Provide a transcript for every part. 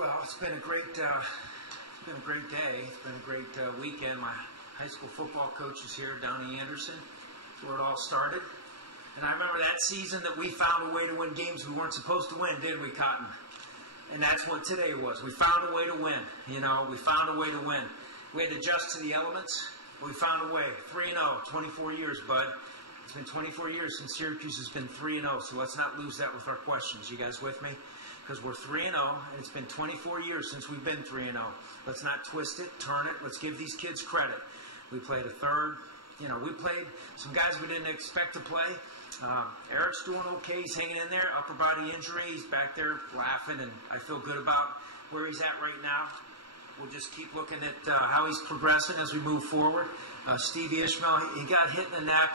Well, it's been a great day. It's been a great weekend. My high school football coach is here, Downey Anderson. That's where it all started. And I remember that season that we found a way to win games we weren't supposed to win, didn't we, Cotton? And that's what today was. We found a way to win. You know, we found a way to win. We had to adjust to the elements. We found a way. 3-0, 24 years, bud. It's been 24 years since Syracuse has been 3-0, so let's not lose that with our questions. You guys with me? Because we're 3-0, and it's been 24 years since we've been 3-0. Let's not twist it, turn it. Let's give these kids credit. We played a third. You know, we played some guys we didn't expect to play. Eric's doing okay. He's hanging in there. Upper body injury. He's back there laughing, and I feel good about where he's at right now. We'll just keep looking at how he's progressing as we move forward. Steve Ishmael, he got hit in the neck.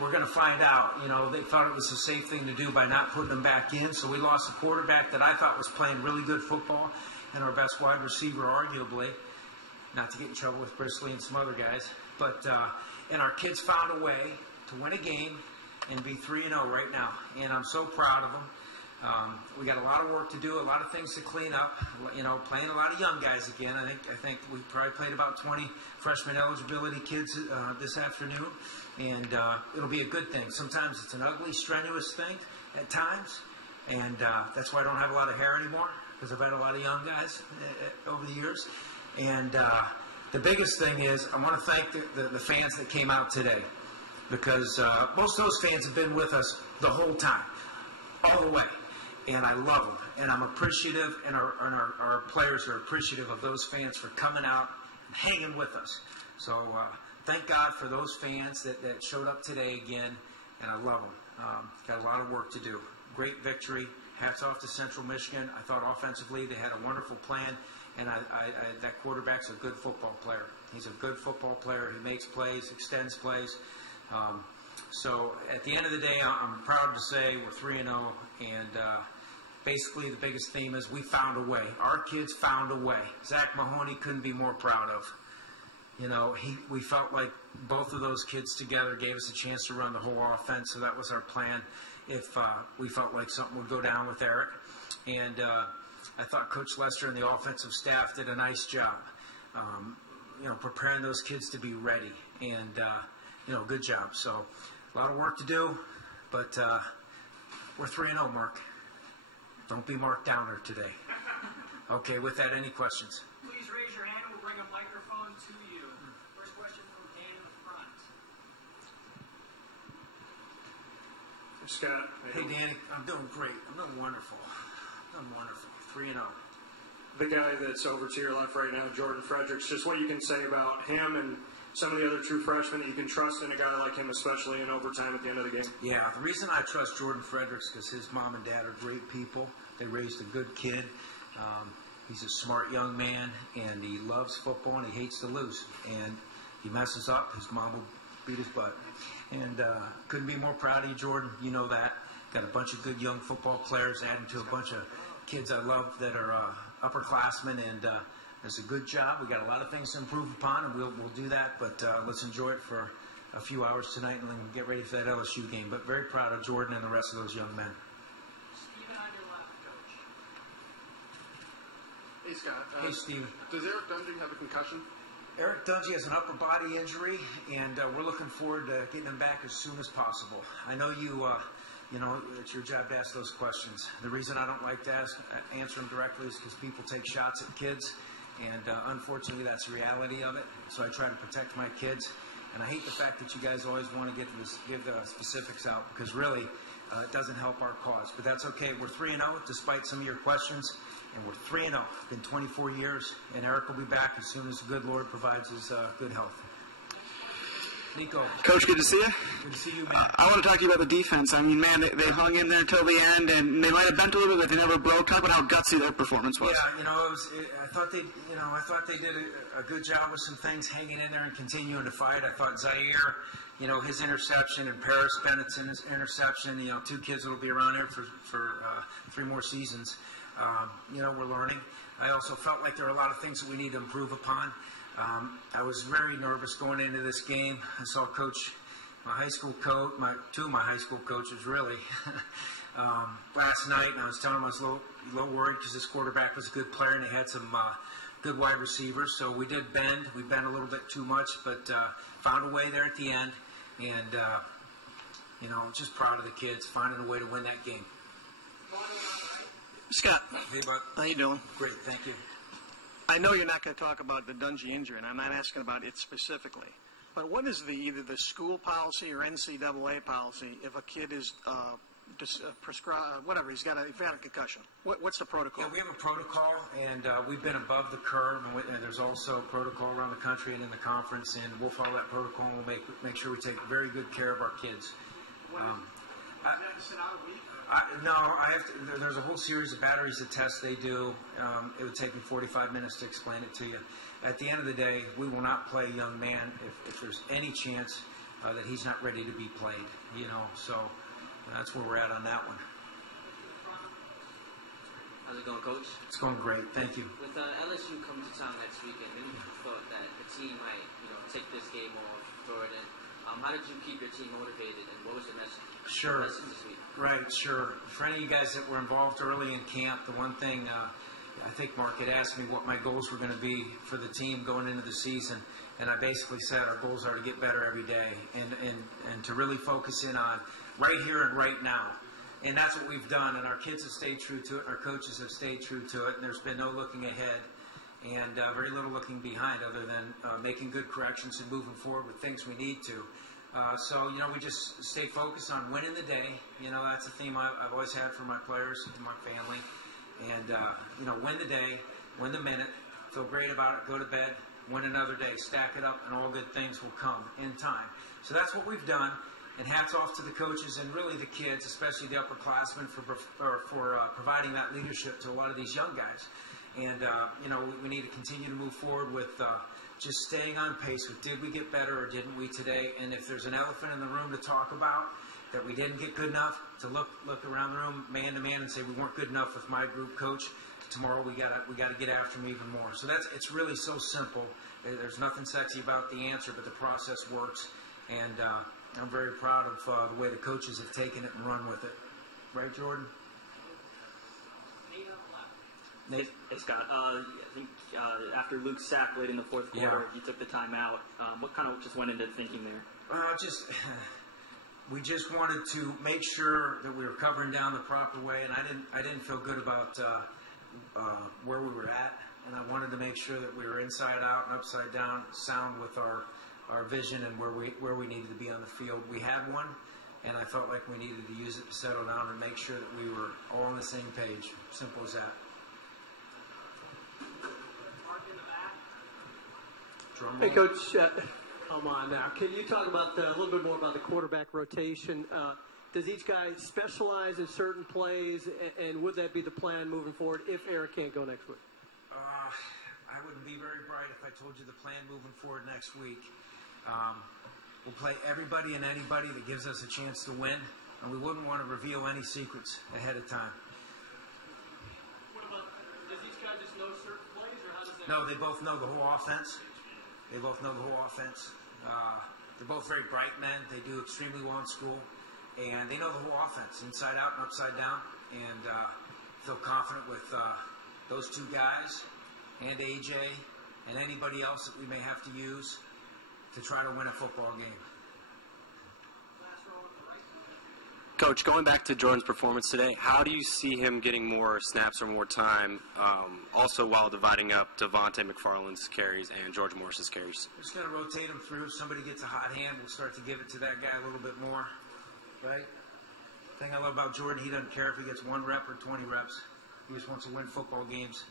We're going to find out. You know, they thought it was a safe thing to do by not putting him back in, so we lost a quarterback that I thought was playing really good football and our best wide receiver, arguably. Not to get in trouble with Brisley and some other guys. But, and our kids found a way to win a game and be 3-0 right now. And I'm so proud of them. We got a lot of work to do, a lot of things to clean up. You know, playing a lot of young guys again. I think we probably played about 20 freshman eligibility kids this afternoon, and it'll be a good thing. Sometimes it's an ugly, strenuous thing at times, and that's why I don't have a lot of hair anymore, because I've had a lot of young guys over the years. And the biggest thing is I want to thank the fans that came out today, because most of those fans have been with us the whole time, all the way. And I love them, and I'm appreciative, and our players are appreciative of those fans for coming out and hanging with us. So thank God for those fans that showed up today again, and I love them. Got a lot of work to do. Great victory. Hats off to Central Michigan. I thought offensively they had a wonderful plan, and that quarterback's a good football player. He's a good football player. He makes plays, extends plays. So at the end of the day, I'm proud to say we're 3-0, and basically the biggest theme is we found a way. Our kids found a way. Zach Mahoney couldn't be more proud of. You know, we felt like both of those kids together gave us a chance to run the whole offense, so that was our plan if we felt like something would go down with Eric. And I thought Coach Lester and the offensive staff did a nice job, you know, preparing those kids to be ready. And, you know, good job. So a lot of work to do, but we're 3-0, Mark. Don't be Mark Downer today. Okay, with that, any questions? Please raise your hand. We'll bring a microphone to you. First question from Dan in the front. Scott. Hey, Danny. I'm doing great. I'm doing wonderful. I'm doing wonderful. 3-0. The guy that's over to your left right now, Jordan Fredericks, just what you can say about him and some of the other true freshmen that you can trust in a guy like him, especially in overtime at the end of the game. Yeah, the reason I trust Jordan Fredericks is because his mom and dad are great people. They raised a good kid. He's a smart young man, and he loves football, and he hates to lose. And he messes up, his mom will beat his butt. And couldn't be more proud of you, Jordan. You know that. Got a bunch of good young football players, adding to a bunch of kids I love that are upperclassmen, and it's a good job. We got a lot of things to improve upon, and we'll do that. But let's enjoy it for a few hours tonight, and then get ready for that LSU game. But very proud of Jordan and the rest of those young men. Steven on your left, Coach. Hey, Scott. Hey, Steve. Does Eric Dungey have a concussion? Eric Dungey has an upper body injury, and we're looking forward to getting him back as soon as possible. I know you know, it's your job to ask those questions. The reason I don't like to answer them directly is because people take shots at kids, and unfortunately that's the reality of it. So I try to protect my kids, and I hate the fact that you guys always want to give the specifics out, because really it doesn't help our cause. But that's okay. We're 3-0 despite some of your questions, and we're 3-0. It's been 24 years, and Eric will be back as soon as the good Lord provides his good health. Nico. Coach, good to see you. Good to see you, man. I want to talk to you about the defense. I mean, man, they hung in there until the end, and they might have bent a little bit, but they never broke. Talk about how gutsy their performance was. Yeah, you know, I thought they did a good job with some things, hanging in there and continuing to fight. I thought Zaire, you know, his interception, and Paris Bennett's interception, you know, two kids that will be around here for 3 more seasons. You know, we're learning. I also felt like there were a lot of things that we need to improve upon. I was very nervous going into this game. I saw my high school coach, two of my high school coaches really, last night, and I was telling them I was a little a little worried because this quarterback was a good player and he had some good wide receivers. So we did bend. We bent a little bit too much, but found a way there at the end. And, just proud of the kids finding a way to win that game. Scott, Hey, bud. how you doing? Great, thank you. I know you're not going to talk about the Dungy injury, and I'm not asking about it specifically. But what is either the school policy or NCAA policy if a kid is prescribed, whatever, he's got a concussion? What's the protocol? Yeah, we have a protocol, and we've been above the curve, and there's also a protocol around the country and in the conference, and we'll follow that protocol, and we'll make sure we take very good care of our kids. There's a whole series of batteries of tests they do. It would take me 45 minutes to explain it to you. At the end of the day, we will not play a young man if there's any chance that he's not ready to be played. So that's where we're at on that one. How's it going, Coach? It's going great. Thank you. With LSU coming to town next weekend, maybe you thought that the team might, take this game off, throw it in. How did you keep your team motivated, and what was the message? Sure. Message this week? Right, sure. For any of you guys that were involved early in camp, the one thing I think Mark had asked me what my goals were going to be for the team going into the season, and I basically said our goals are to get better every day and to really focus in on right here and right now. And that's what we've done, and our kids have stayed true to it, and our coaches have stayed true to it, and there's been no looking ahead and very little looking behind other than making good corrections and moving forward with things we need to. We just stay focused on winning the day. That's a theme I've always had for my players and my family. And, win the day, win the minute, feel great about it, go to bed, win another day, stack it up, and all good things will come in time. So that's what we've done. And hats off to the coaches and really the kids, especially the upperclassmen, for providing that leadership to a lot of these young guys. And, we need to continue to move forward with just staying on pace with did we get better or didn't we today. And if there's an elephant in the room to talk about that we didn't get good enough, to look around the room man to man and say we weren't good enough with my group, coach. Tomorrow we gotta get after them even more. So it's really so simple. There's nothing sexy about the answer, but the process works. And I'm very proud of the way the coaches have taken it and run with it. Right, Jordan? Hey, Scott. I think after Luke's sack late in the fourth quarter, he took the timeout. What kind of just went into thinking there? We just wanted to make sure that we were covering down the proper way, and I didn't feel good about where we were at, and I wanted to make sure that we were inside out and upside down, sound with our vision and where we needed to be on the field. We had one, and I felt like we needed to use it to settle down and make sure that we were all on the same page. Simple as that. Hey, Coach, I'm on now. Can you talk about a little bit more about the quarterback rotation? Does each guy specialize in certain plays, and would that be the plan moving forward if Eric can't go next week? I wouldn't be very bright if I told you the plan moving forward next week. We'll play everybody and anybody that gives us a chance to win, and we wouldn't want to reveal any secrets ahead of time. What about, does each guy just know certain plays, or how does that? No, they both know the whole offense. They both know the whole offense. They're both very bright men. They do extremely well in school, and they know the whole offense, inside out and upside down, and feel confident with those two guys and AJ and anybody else that we may have to use to try to win a football game. Coach, going back to Jordan's performance today, how do you see him getting more snaps or more time, also while dividing up Devontae McFarland's carries and George Morris's carries? We're just going to rotate them through. If somebody gets a hot hand, we'll start to give it to that guy a little bit more, right? The thing I love about Jordan, he doesn't care if he gets 1 rep or 20 reps. He just wants to win football games.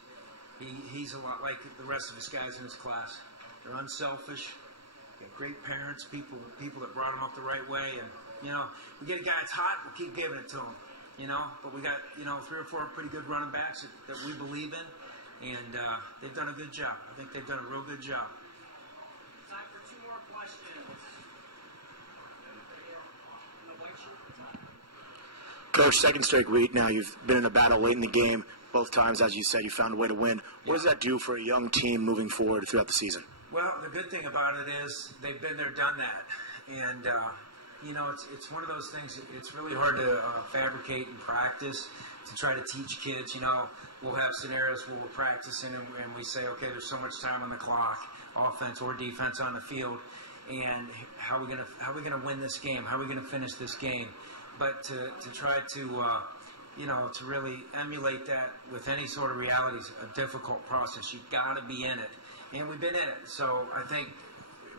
He's a lot like the rest of his guys in his class. They're unselfish. Got great parents, people that brought him up the right way, and we get a guy that's hot, we'll keep giving it to him. But we got 3 or 4 pretty good running backs that we believe in, and they've done a good job. I think they've done a real good job. Time for 2 more questions. Coach, second straight week now, you've been in a battle late in the game. Both times, as you said, you found a way to win. What does that do for a young team moving forward throughout the season? Well, the good thing about it is they've been there, done that. And, it's one of those things, it's really hard to fabricate and practice. to try to teach kids. We'll have scenarios where we're practicing and we say, okay, there's so much time on the clock, offense or defense on the field, and how are we gonna win this game? How are we gonna finish this game? But to try to to really emulate that with any sort of reality is a difficult process. You've got to be in it, and we've been in it. So I think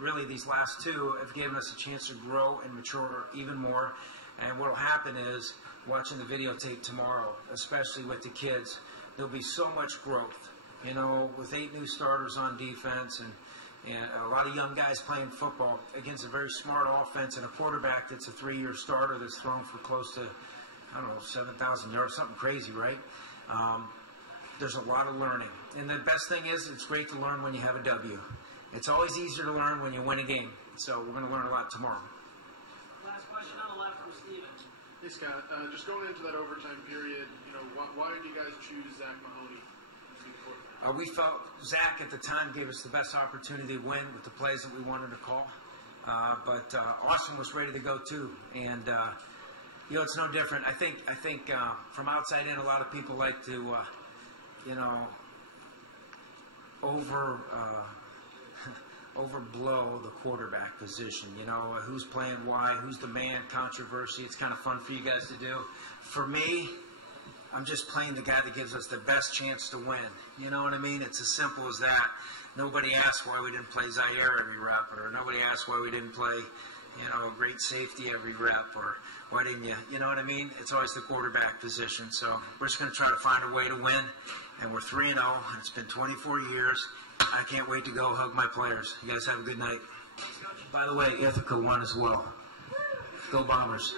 really these last two have given us a chance to grow and mature even more. And what will happen is, watching the videotape tomorrow, especially with the kids, there'll be so much growth. With 8 new starters on defense and a lot of young guys playing football against a very smart offense and a quarterback that's a 3-year starter that's thrown for close to, 7,000 yards, something crazy, right? There's a lot of learning. And the best thing is, it's great to learn when you have a W. It's always easier to learn when you win a game. So we're going to learn a lot tomorrow. Last question on the left from Steven. Hey, Scott. Just going into that overtime period, why did you guys choose Zach Mahoney? We felt Zach at the time gave us the best opportunity to win with the plays that we wanted to call. But Austin was ready to go too. And, it's no different. I think from outside in, a lot of people like to, overblow the quarterback position. Who's playing why, who's the man, controversy. It's kind of fun for you guys to do. For me, I'm just playing the guy that gives us the best chance to win. You know what I mean? It's as simple as that. Nobody asked why we didn't play Zaire every rep, or nobody asked why we didn't play, a great safety every rep, or why didn't you know what I mean? It's always the quarterback position. So we're just going to try to find a way to win, and we're 3-0, and it's been 24 years. I can't wait to go hug my players. You guys have a good night. By the way, Ithaca won as well. Go Bombers.